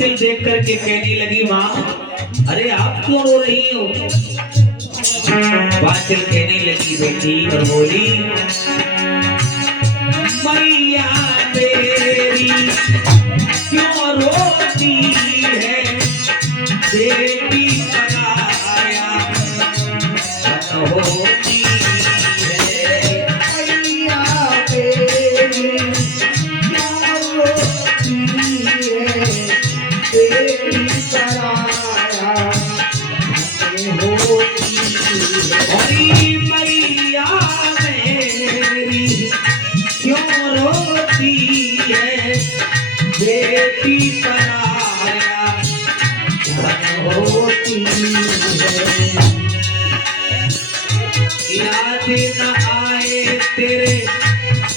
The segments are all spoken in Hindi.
बांसिल देख करके कहने लगी माँ अरे आप क्यों रो रही हो। बांसिल कहने लगी बेटी और बोली मैया मेरी क्यों रोती है बेटी पराया होती है। मैया मेरी क्यों रोती है बेटी पराया होती है। अरे मैया मेरी क्यों रोती है बेटी पराया होती है। याद न आए तेरे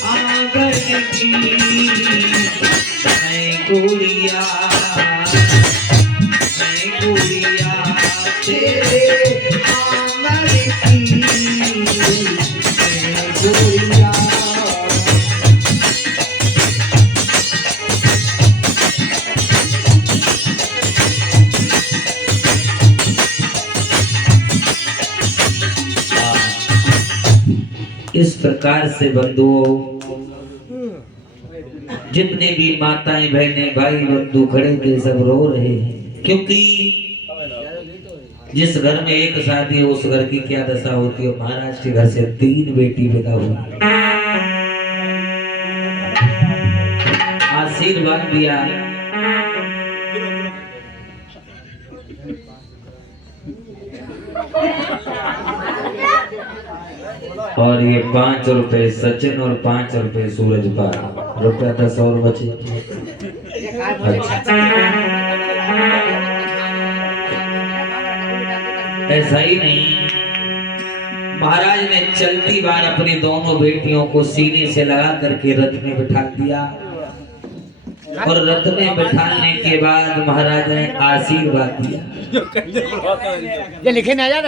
आंगन की मैं गुड़िया तेरे आंगन की मैं गुड़िया। इस प्रकार से बंधुओं जितने भी माताएं बहनें भाई बंधु खड़े थे सब रो रहे हैं, क्योंकि जिस घर में एक शादी है उस घर की क्या दशा होती है। महाराज के घर से 3 बेटी पैदा हुई, आशीर्वाद दिया। और ये 5 रुपए सचिन और 5 रुपए सूरज पाल, रुपया 10 और बचे। अच्छा ऐसा ही नहीं, महाराज ने चलती बार अपनी दोनों बेटियों को सीने से लगा करके रथ में बिठा दिया और रथ में बिठाने के बाद महाराज ने आशीर्वाद दिया। ये लिखे ना यार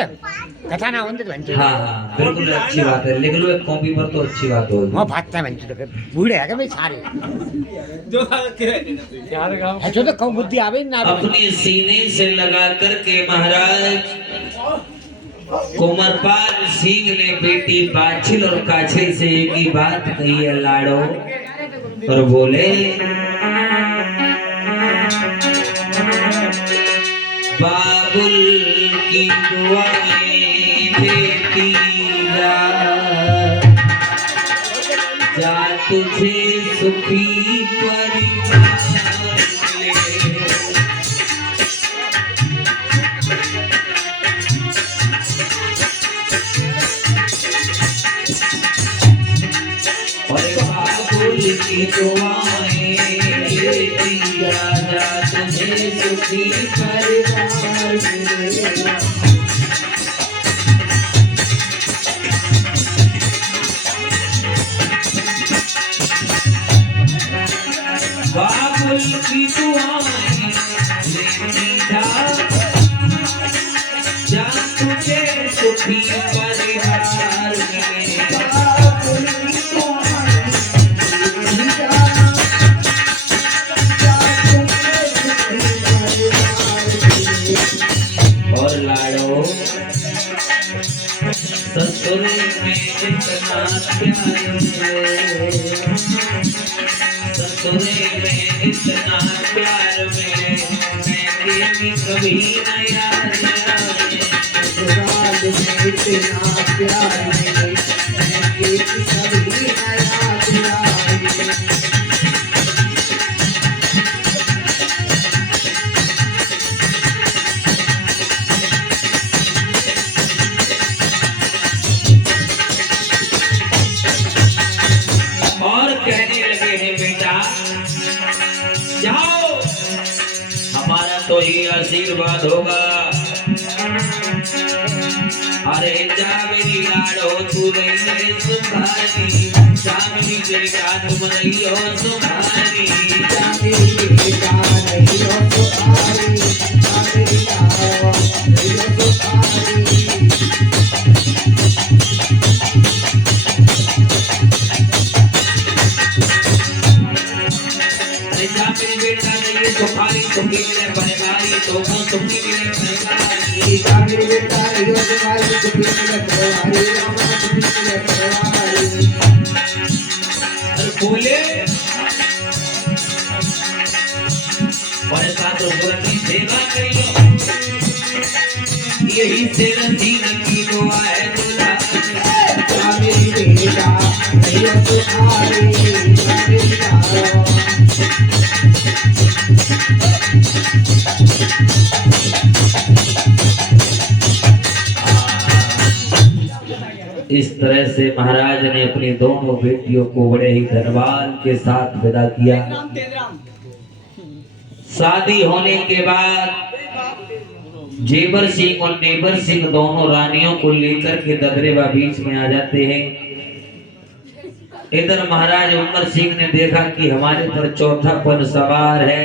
कथा ना होते तो हाँ हाँ बिल्कुल अच्छी बात है, लिख लो एक कॉपी पर तो अच्छी बात होगी। वो भागता है बनते तो बूढ़े है क्या भाई सारे जो तो कम बुद्धि आवे ना। अपने सीने से लगा करके महाराज कुंवरपाल सिंह ने बेटी बाछिल और काछिल से एक ही बात कही है लाड़ो, और बोले बाबुल की दुआएं देती जा तुझे सुखी परिवार मिले। और बाबुल की दुआएं देती जा तुझे सुखी परिवार मिले। बाबुल की दुआएं लेती जा तुझे सुखी परिवार मिले। बाबुल की दुआएं लेती जा तुझे सुखी परिवार मिले। और लाड़ो ससुर में इतना प्यार है, ससुर में इतना प्यार में मैं भी कभी न याद आवे। ससुराल में इतना प्यार है मैं कभी ना याद आवे। और कहने लगे हैं बेटा जाओ हमारा तो ही आशीर्वाद होगा। अरे जा मेरी लाड़ो तू नहीं है सुखानी, जा मेरी बेटा तुम नहीं हो सुखानी। जा मेरी बेटा नहीं हो सुखानी, जा मेरी लाड़ो नहीं हो सुखानी। अरे जा मेरी बेटा नहीं बेटारी सुखारी सुखी मिले परिवारी दोनों सुखी मिले परिवारी कामिनी बेटा रहियो सुखारी सुखी मिले परिवारी राम सुखी मिले परिवारी और बोले और साधु गुरु की सेवा करियो यही सेवा दीन की दुआ है दूल्हा कामिनी बेटा रहियो सुखारी सुखी मिले इस तरह से महाराज ने अपनी दोनों बेटियों को बड़े ही धनवान के साथ विदा किया। शादी होने के बाद जेबर सिंह और नेबर सिंह दोनों रानियों को लेकर के ददरेवा बीच में आ जाते हैं। इधर महाराज उमर सिंह ने देखा कि हमारे पर चौथा पन सवार है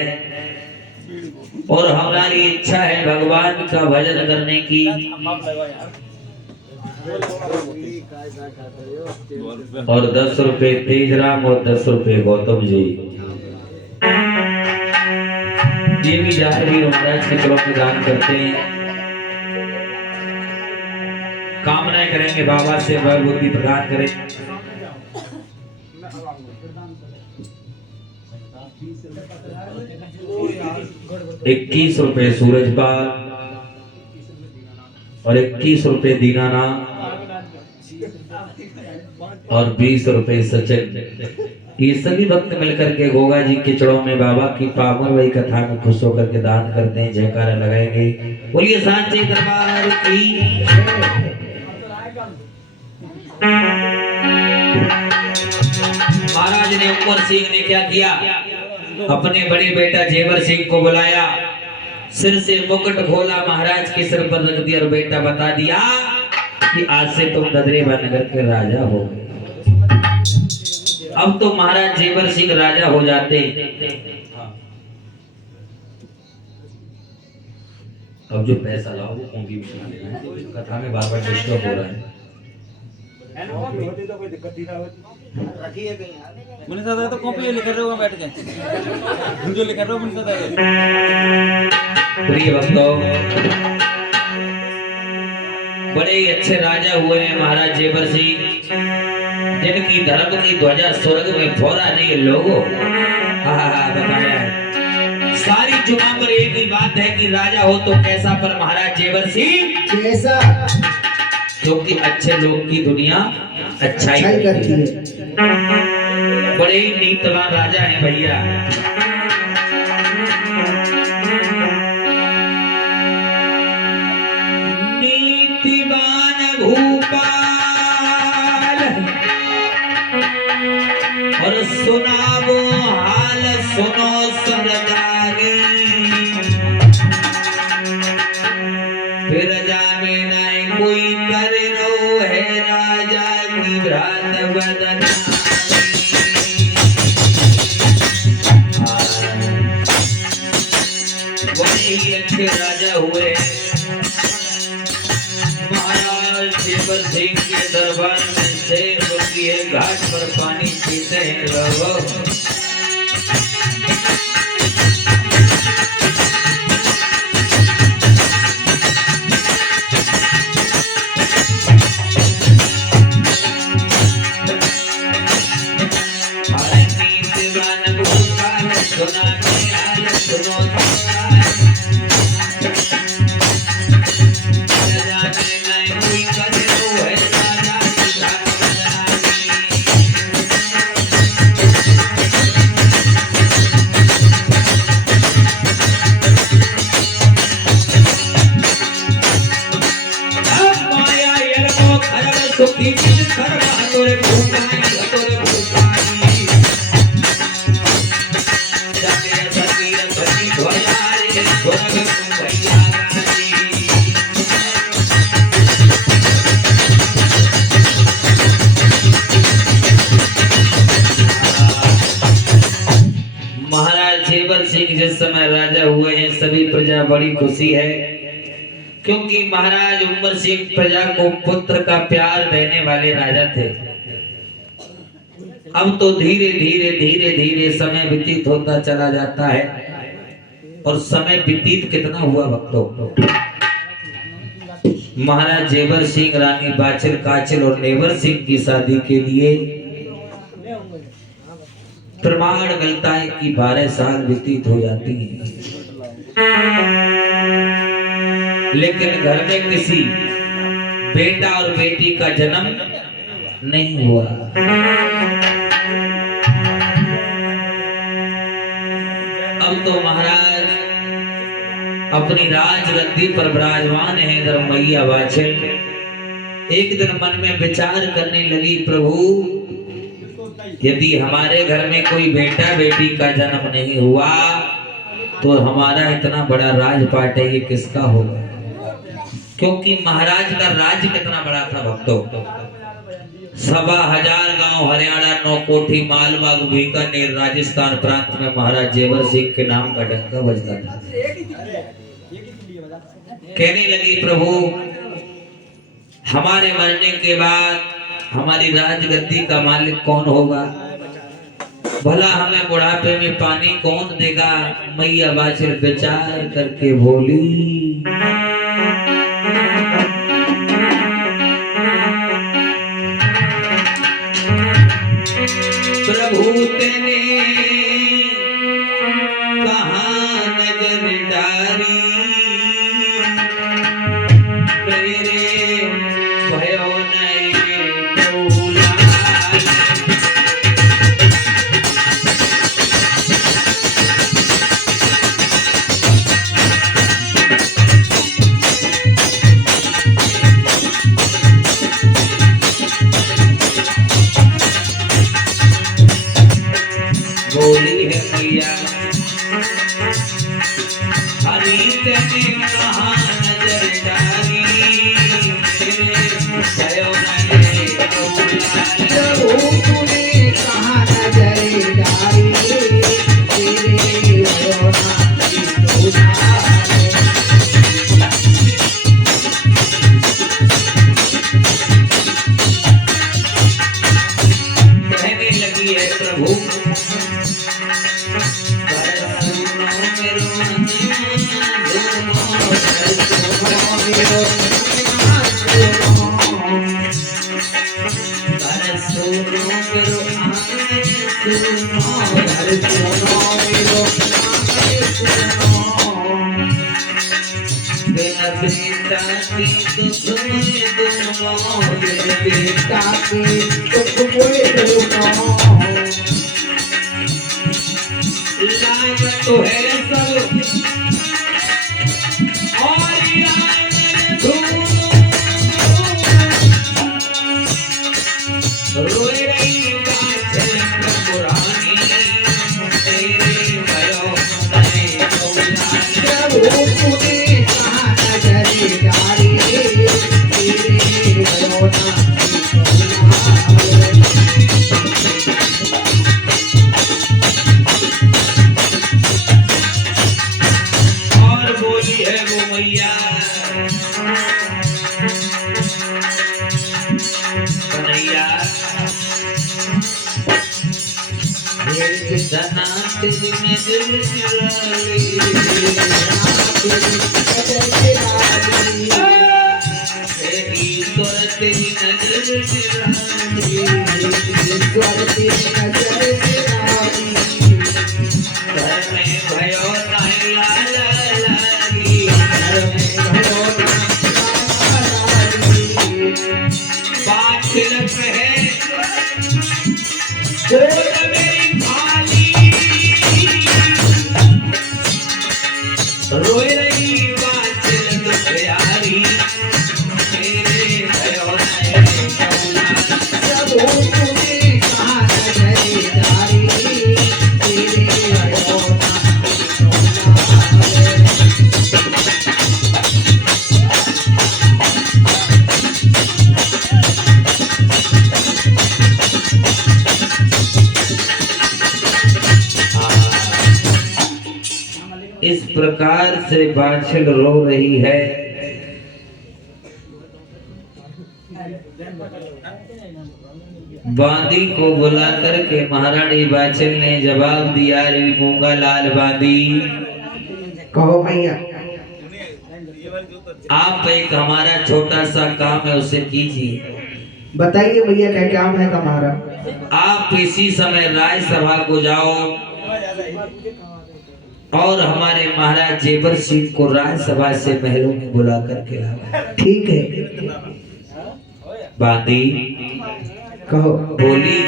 और हमारी इच्छा है भगवान का भजन करने की और 10 रुपए तेजराम और 10 रुपए गौतम जी ये भी जाहिर महाराज के चरणों में दान करते हैं। कामनाएं करेंगे बाबा से बल बुद्धि प्रदान करें। ₹21 सूरजपाल और 21 रुपए दीनानाथ और 20 रुपए सचिन। ये सभी भक्त मिलकर के गोगा जी के चरणों में बाबा की पावन वही कथा में खुश होकर के दान करते हैं। जयकारा लगाएंगे। बोलिए सांची दरबार की। महाराज ने उमर सिंह ने क्या किया, अपने बड़े बेटा जेवर सिंह को बुलाया, सिर से मुकुट खोला, महाराज के सिर पर रख दिया और बेटा बता दिया कि आज से तुम ददरेवा नगर के राजा हो गए। अब तो महाराज जेवर सिंह राजा हो जाते। अब जो पैसा लाओ वो कौंगी में लेना है, कथा में बार बार डिस्टर्ब हो रहा है। मुझे साथ तो कॉपी लिख रहे हो बैठ के जो लिख रहे हो मुझे साथ प्रिय भक्तों, बड़े ही अच्छे राजा हुए हैं महाराज जेवर सिंह, जिनकी धर्म की ध्वजा स्वर्ग में फौरा नहीं लोगों। बताया सारी जुमा पर एक ही बात है कि राजा हो तो कैसा, पर महाराज जेवर सिंह कैसा, क्योंकि अच्छे लोग की दुनिया अच्छाई करती है। बड़े ही नीतिवान राजा हैं भैया। नीतिवान भूपाल और सुनावो हाल सुनो सरदारी, फिर जामे नहीं कोई करे नो है राजा की भ्रात बदन। बड़े ही अच्छे राजा हुए महाराज जेवर सिंह के दरबार में शेर बल्कि है, घाट पर पानी पीते हैं लोगों। जिस समय राजा हुए हैं सभी प्रजा बड़ी खुशी है, क्योंकि महाराज उमर सिंह प्रजा को पुत्र का प्यार देने वाले राजा थे। अब तो धीरे धीरे धीरे धीरे समय व्यतीत होता चला जाता है। और समय व्यतीत कितना हुआ भक्तों। महाराज जेवर सिंह, रानी बाचल काचल और नेवर सिंह की शादी के लिए प्रमाण मिलता है कि 12 साल व्यतीत हो जाती हैं, लेकिन घर में किसी बेटा और बेटी का जन्म नहीं हुआ। अब तो महाराज अपनी राजगद्दी पर विराजमान है धर्मैया बाछल। एक दिन मन में विचार करने लगी, प्रभु यदि हमारे घर में कोई बेटा बेटी का जन्म नहीं हुआ तो हमारा इतना बड़ा राजपाट है ये किसका होगा। क्योंकि महाराज का राज कितना बड़ा था भक्तों। 15,000 गांव, हरियाणा, 9 कोठी, मालवा, बीकानेर, राजस्थान प्रांत में महाराज जेवर सिंह के नाम का डंका बजता था। कहने लगी, प्रभु हमारे मरने के बाद हमारी राजगद्दी का मालिक कौन होगा, भला हमें बुढ़ापे में पानी कौन देगा। मैया बाछल विचार करके बोली, प्रभु तेने कहाँ नजर डारी, मेरे भयो नहीं कौला। बोली है मैया, हरी तेने कहाँ नजर डाली, तेरे भयो नहीं कौला। प्रभु तूने कहाँ नजर डाली, तेरे भयो नहीं कौला। कहने लगी है, प्रभु तो है सब और रोए रही बाछल पुरानी, तेरे भयो नहीं कौला। प्रभु तूने कहाँ नजर डाली, तेरे भयो नहीं कौला। और बोली है वो मैया, कन्हैया धना तेरी नजर चुराली, ईश्वर तेरी नजर चुराली, घर में भयो नहीं लाला लागी, बाछल है गोद मेरी खाली, रोए रही बाछल दुखियारी, तेरे भयो नहीं कौला। प्रभु तूने कहाँ नजर डाली, तेरे भयो इस प्रकार से बाछल रो रही है। बांदी को बुला करके महारानी बाछल ने जवाब दिया, रे मूंगा लाल बांदी कहो भैया। आप एक हमारा छोटा सा काम है उसे कीजिए। बताइए भैया क्या काम है हमारा। आप इसी समय राय सभा को जाओ और हमारे महाराज जेबर सिंह को राय सभा से महलों में बुला करके लाओ। ठीक है। बांदी कहो। बोली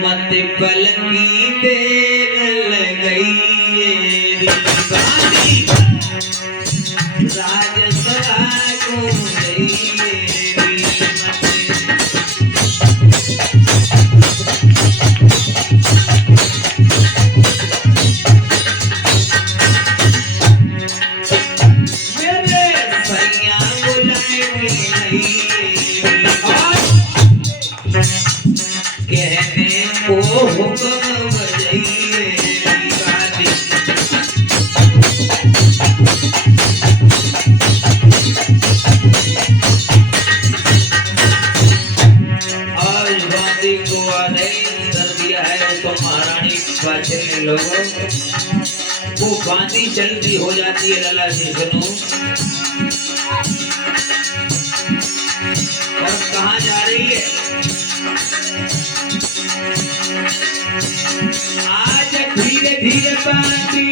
मत पलकी देर लगई बांदी राजसभा को गई कहने को हुक्म बजाइए बांदी। आज बांदी को आदेश कर दिया है उसको महारानी बादशाह ने लोगों वो बांदी चलती हो जाती है। लला से सुनो और कहाँ जा रही है। आज धीरे धीरे बांदी